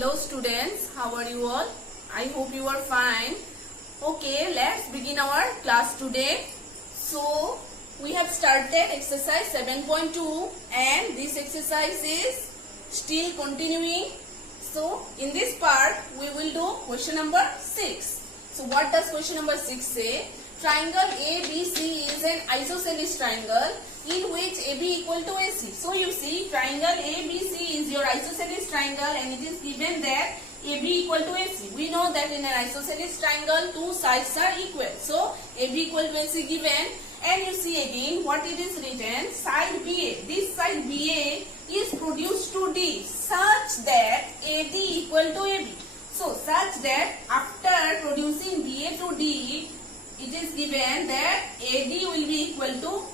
Hello students, how are you all? I hope you are fine. Okay, let's begin our class today. So, we have started exercise 7.2 and this exercise is still continuing. So, in this part, we will do question number 6. So, what does question number 6 say? Triangle ABC is an isosceles triangle in which AB equal to AC. So you see, triangle ABC is your isosceles triangle and it is given that AB equal to AC. We know that in an isosceles triangle, two sides are equal. So AB equal to AC given, and you see again what it is written, side BA. This side BA is produced to D such that AD equal to AB. So such that after producing BA to D, it is given that AD will be equal to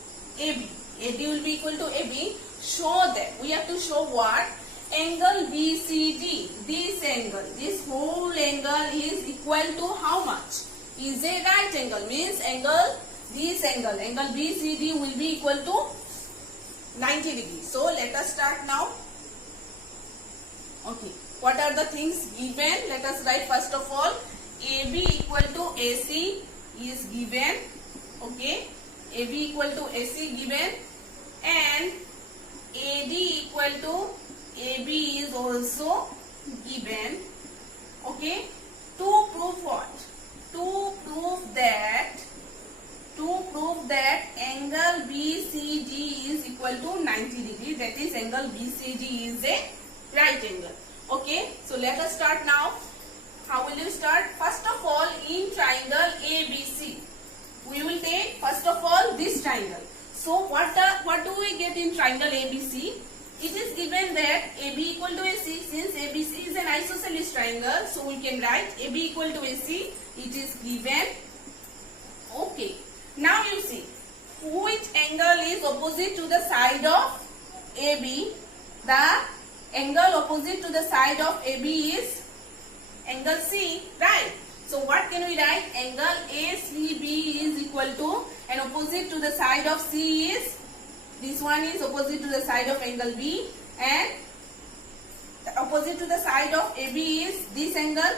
AB. AD will be equal to AB. Show that. We have to show what? Angle BCD. This angle, this whole angle is equal to how much? Is a right angle. Means angle, this angle, angle BCD will be equal to 90 degrees. So let us start now. Okay. What are the things given? Let us write first of all. AB equal to AC is given. Okay. AB equal to AC given, and AD equal to AB is also given. Okay. To prove what? To prove that angle BCD is equal to 90 degrees. That is, angle BCD is a right angle. Okay. So let us start now. How will you start? First of all, in triangle ABC, we will take first of all this triangle. So what do we get in triangle ABC? It is given that AB equal to AC. Since ABC is an isosceles triangle, so we can write AB equal to AC. It is given. Okay. Now you see, which angle is opposite to the side of AB? The angle opposite to the side of AB is angle C, right? So what can we write? Angle ACB is equal to, and opposite to the side of C is, this one is opposite to the side of angle B, and the opposite to the side of AB is this angle,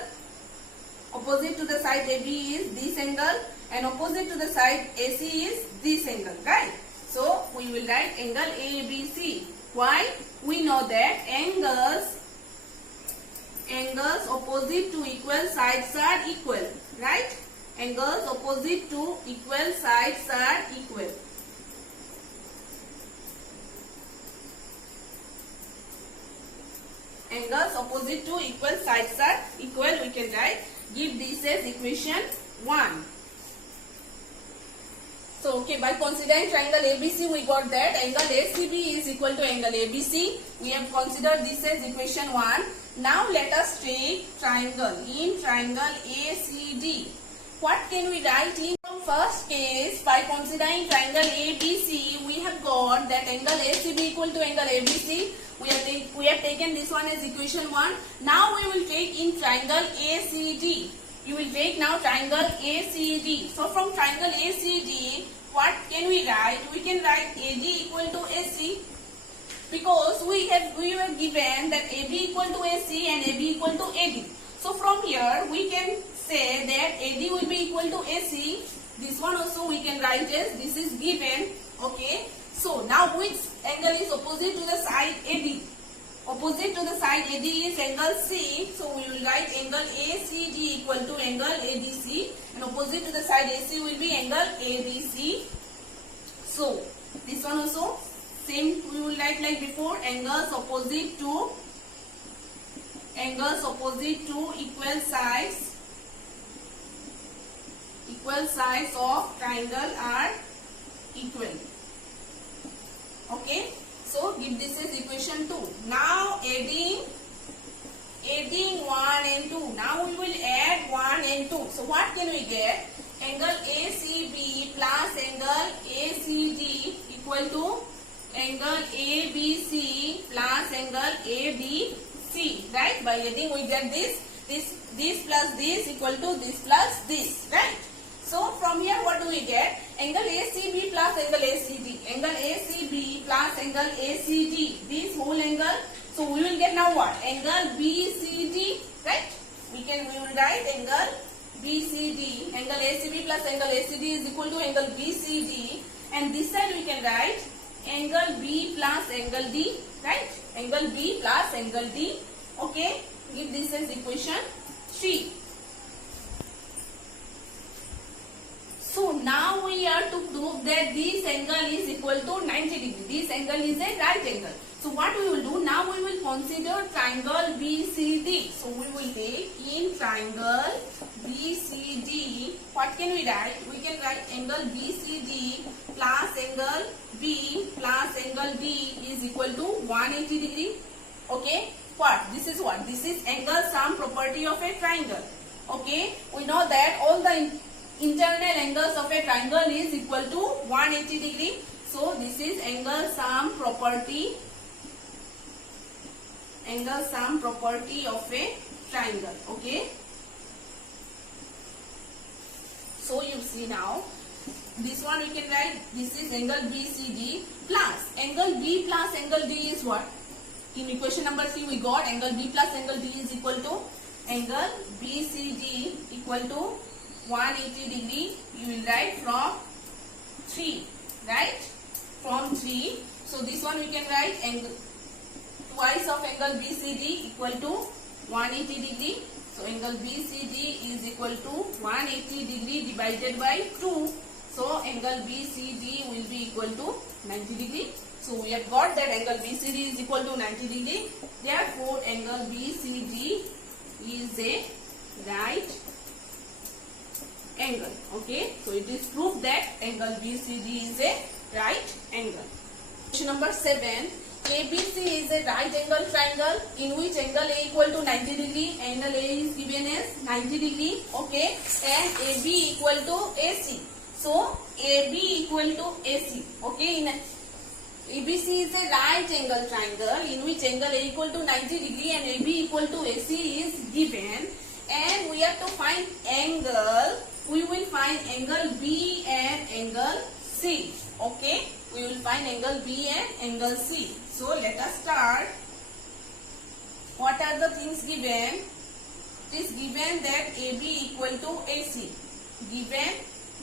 opposite to the side AB is this angle, and opposite to the side AC is this angle, right? So we will write angle ABC. Why? We know that angles opposite to equal sides are equal, right? Angles opposite to equal sides are equal. Angles opposite to equal sides are equal. We can write, give this as equation 1. So, okay, by considering triangle ABC, we got that angle ACB is equal to angle ABC. We have considered this as equation 1. Now, let us take triangle. In triangle ACD, what can we write in first case? By considering triangle ABC, we have got that angle ACB equal to angle ABC. We have taken this one as equation 1. Now, we will take in triangle ACD. You will take now triangle ACD. So from triangle ACD, what can we write? We can write AD equal to AC, because we were given that AB equal to AC and AB equal to AD. So from here we can say that AD will be equal to AC. This one also we can write as this is given. Okay. So now which angle is opposite to the side AD? Opposite to the side AD is angle C. So we will write angle ACD equal to angle ADC, and opposite to the side AC will be angle ABC. So this one also same, we will write like before, angles opposite to equal sides of triangle are equal. Okay. So give this as equation 2. Now adding 1 and 2. Now we will add 1 and 2. So what can we get? Angle ACB plus angle ACD equal to angle ABC plus angle ABC. Right? By adding we get this plus this equal to this plus this. Right? So from here what do we get? Angle ACB plus angle ACD. Angle ACB plus angle ACD. This whole angle. So we will get now what? Angle BCD, right? We will write angle BCD. Angle ACB plus angle ACD is equal to angle BCD, and this side we can write angle B plus angle D, right? Angle B plus angle D. Okay, give this as equation 3. So now we are to prove that this angle is equal to 90 degree. This angle is a right angle. So what we will do? Now we will consider triangle BCD. So we will take in triangle BCD. What can we write? We can write angle BCD plus angle B plus angle D is equal to 180 degree. Okay. What? This is what? This is angle sum property of a triangle. Okay. We know that all the internal angles of a triangle is equal to 180 degree. So this is angle sum property. Angle sum property of a triangle. Okay. So you see now, this one we can write, this is angle BCD plus angle B plus angle D is what? In equation number 3 we got angle B plus angle D is equal to angle BCD equal to 180 degree. You will write from 3, right? From 3. So this one we can write angle twice of angle BCD equal to 180 degree. So angle BCD is equal to 180 degree divided by 2. So angle BCD will be equal to 90 degree. So we have got that angle BCD is equal to 90 degree. Therefore angle BCD is a right angle. Okay. So it is proved that angle BCD is a right angle. Question number 7. ABC is a right angle triangle in which angle A equal to 90 degree. Angle A is given as 90 degree. Okay. And AB equal to AC. So AB equal to AC. Okay. In ABC is a right angle triangle in which angle A equal to 90 degree and AB equal to AC is given. And we have to find angle. We will find angle B and angle C. Okay. We will find angle B and angle C. So let us start. What are the things given? It is given that AB equal to AC. Given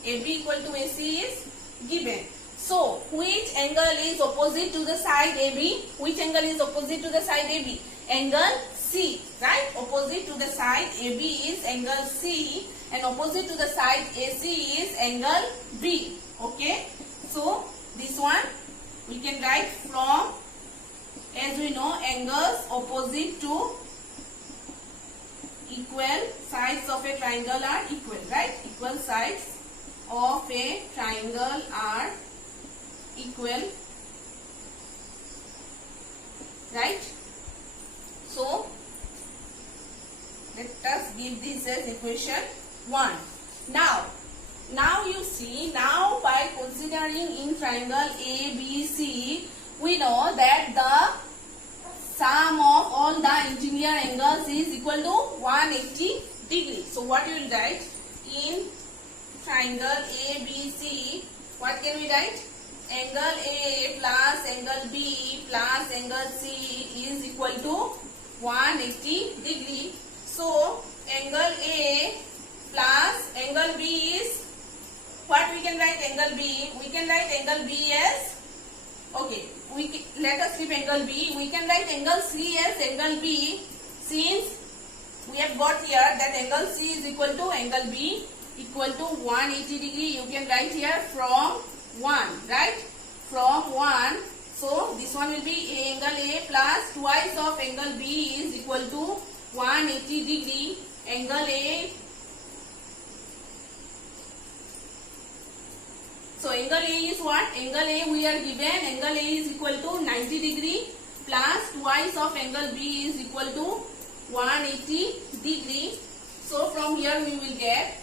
AB equal to AC is given. So which angle is opposite to the side AB? Which angle is opposite to the side AB? Angle C, right? Opposite to the side AB is angle C and opposite to the side AC is angle B. Okay. So this one we can write from, as we know, angles opposite to equal sides of a triangle are equal, right? Equal sides of a triangle are equal, right? So let us give this as equation 1. Now you see, now by considering in triangle ABC, we know that the sum of all the interior angles is equal to 180 degrees. So what you will write in triangle ABC? What can we write? Angle A plus angle B plus angle C is equal to 180 degree. So angle A plus angle B is what? We can write angle B. We can write angle B as, okay, let us keep angle B. We can write angle C as angle B, since we have got here that angle C is equal to angle B equal to 180 degree. You can write here from 1, right? From 1. So this one will be angle A plus twice of angle B is equal to 180 degree. Angle A. So angle A is what? Angle A we are given, angle A is equal to 90 degree plus twice of angle B is equal to 180 degree. So from here we will get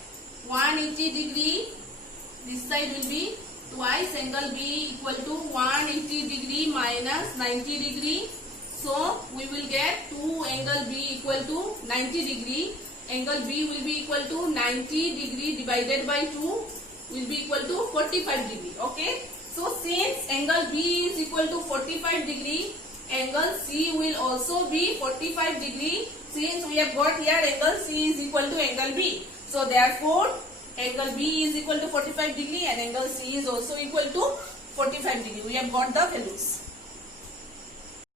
180 degree. This side will be twice angle B equal to 180 degree minus 90 degree. So we will get 2 angle B equal to 90 degree. Angle B will be equal to 90 degree divided by 2 will be equal to 45 degree. Okay. So since angle B is equal to 45 degree angle C will also be 45 degree, since we have got here angle C is equal to angle B. So therefore angle B is equal to 45 degree and angle C is also equal to 45 degree. We have got the values.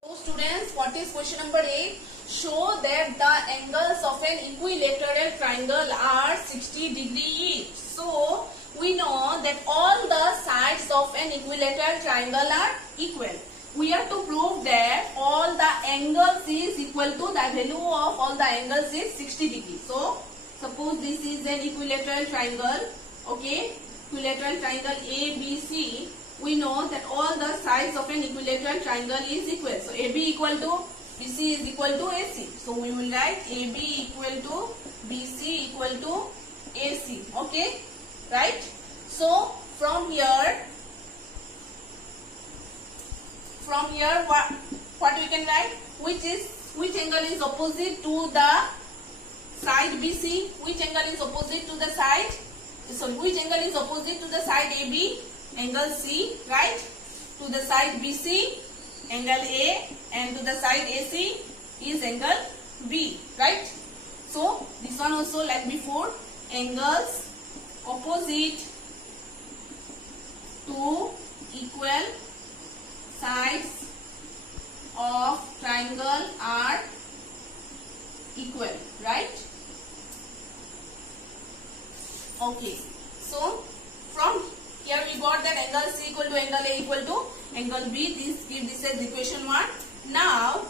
So students, what is question number 8? Show that the angles of an equilateral triangle are 60 degree each. So we know that all the sides of an equilateral triangle are equal. We have to prove that all the angles is equal to the value of all the angles is 60 degree. So suppose this is an equilateral triangle, okay, equilateral triangle ABC. We know that all the sides of an equilateral triangle is equal. So AB equal to BC is equal to AC. So we will write AB equal to BC equal to AC. Okay, right? So from here what we can write? Which angle is opposite to the side BC? Which angle is opposite to the side? Sorry, which angle is opposite to the side AB? Angle C, right? To the side BC, angle A, and to the side AC is angle B, right? So this one also like before, angles opposite to equal sides of triangle are equal, right? Okay, so from here we got that angle C equal to angle A equal to angle B. This as equation 1. Now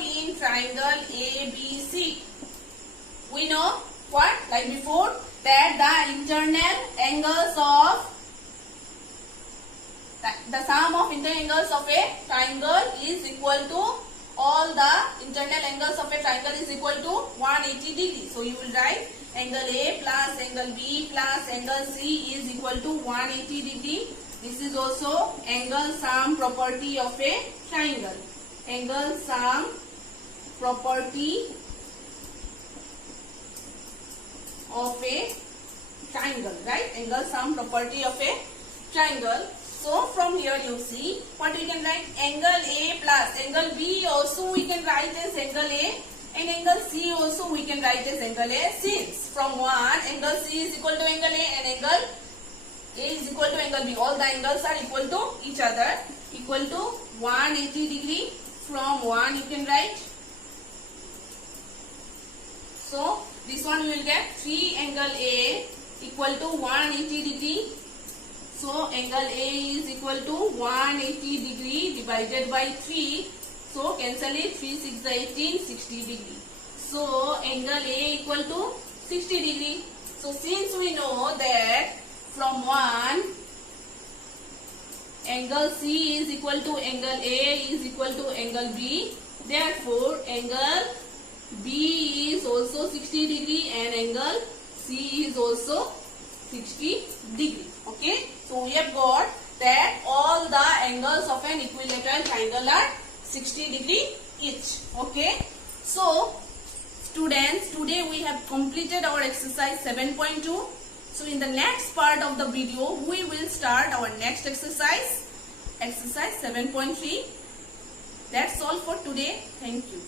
in triangle ABC, we know what, like before, that the internal angles of the sum of internal angles of a triangle is equal to all the internal angles of a triangle is equal to 180 degree. So you will write angle A plus angle B plus angle C is equal to 180 degree. This is also angle sum property of a triangle. Angle sum property of a triangle, right? Angle sum property of a triangle. So from here you see what we can write, angle A plus angle B also we can write as angle A, and angle C also we can write as angle A, since from 1 angle C is equal to angle A and angle A is equal to angle B. All the angles are equal to each other, equal to 180 degree. From 1 you can write. So this one you will get 3 angle A equal to 180 degree. So angle A is equal to 180 degree divided by 3. So cancel it, 3 6 18, 60 degree. So angle A equal to 60 degree. So since we know that from 1 angle C is equal to angle A is equal to angle B, therefore angle B is also 60 degree and angle C is also 60 degree. Okay, so we have got that all the angles of an equilateral triangle are 60 degree each. Okay, so students, today we have completed our exercise 7.2. So in the next part of the video we will start our next exercise 7.3. That's all for today. Thank you.